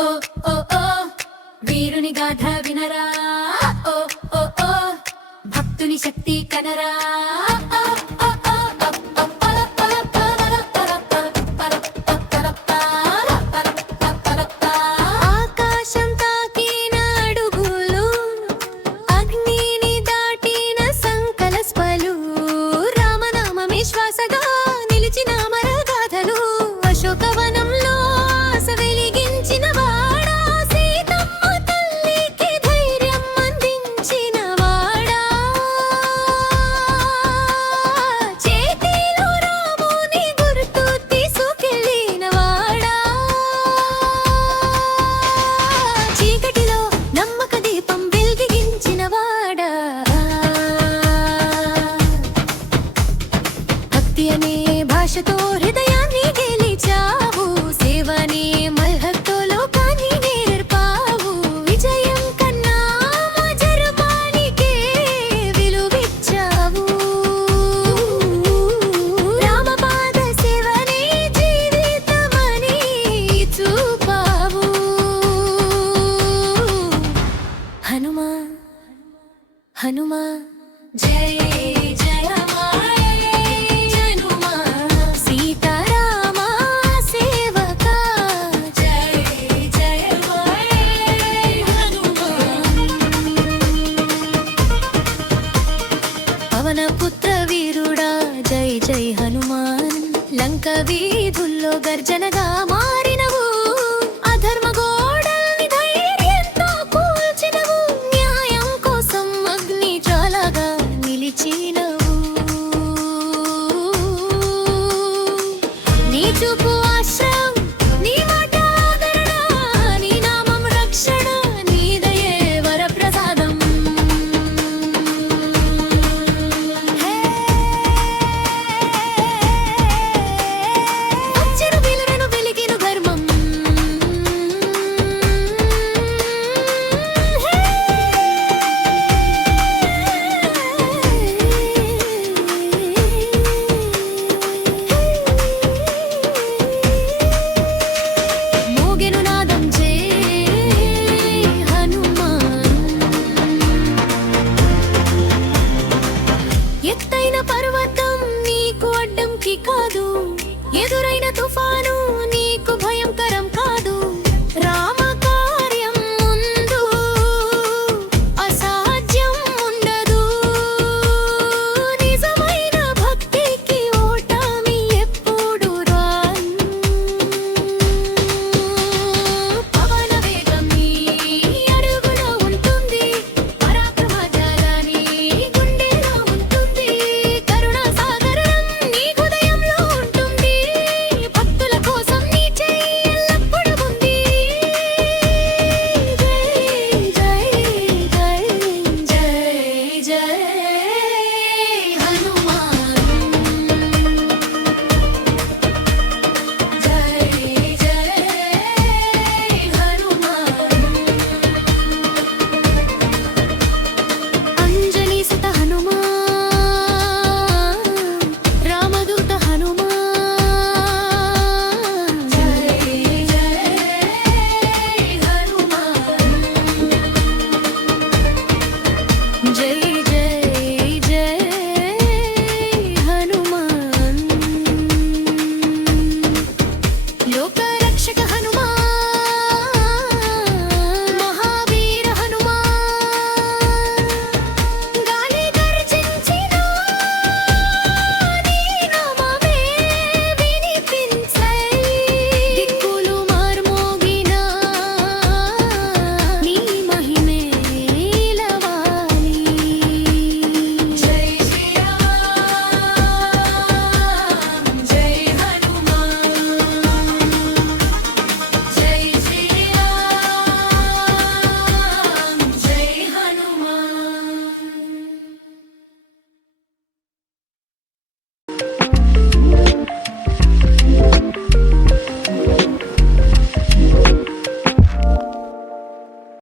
ఓ ఓ ఓ వీరుని గాథ వినరా, ఓ ఓ ఓ భక్తుని శక్తి కనరా. ఆకాశం తాకిన అడుగులు, అగ్నిని దాటిన సంకల్పాలు, రామనామమే శ్వాసగా నిలిచిన అమరగాథలు. అశోకవనంలో ఆశ వెలిగించిన వాడా, సీతమ్మ తల్లికి ధైర్యం అందించిన వాడా, చేతిలో రాముని గుర్తు తీసుకెళ్ళిన వాడా, చీకటిలో నమ్మక దీపం వెలిగించిన వాడా. భక్తి అనే భాషతో హృదయాన్ని గెలిచావు, సేవనే మల్హత్తో లోకాన్ని నేర్పావు. విజయం కన్నా జరపానికే విలువిచ్చావు, రామపాద సేవనే జీవితమని చూపావు. హనుమా హనుమా జై జయ హనుమా, సీతారామ సేవక జై జయ హనుమా. పవనపుత్ర వీరుడా జై జై హనుమాన్, లంక వీధుల్లో గర్జనగా